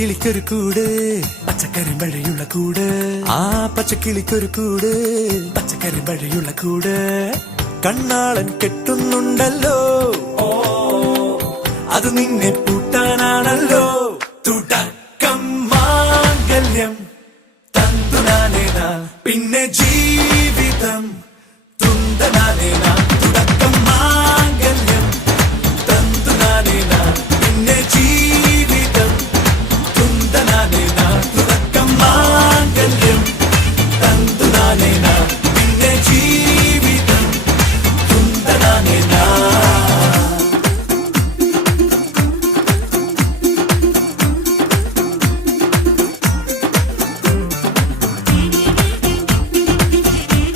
പച്ചക്കിളിക്കൊരു കൂട്, പച്ചക്കരിമ്പഴയുള്ള കൂട്. ആ പച്ചക്കിളിക്കൊരു കൂട്, പച്ചക്കരിമ്പഴയുള്ള കൂട്. കണ്ണാളൻ കെട്ടുന്നുണ്ടല്ലോ, അത് നിന്നെ പൂട്ടാനാണല്ലോ. തുടക്കം മാംഗല്യം തന്തുനാനേന, പിന്നെ ജീവിതം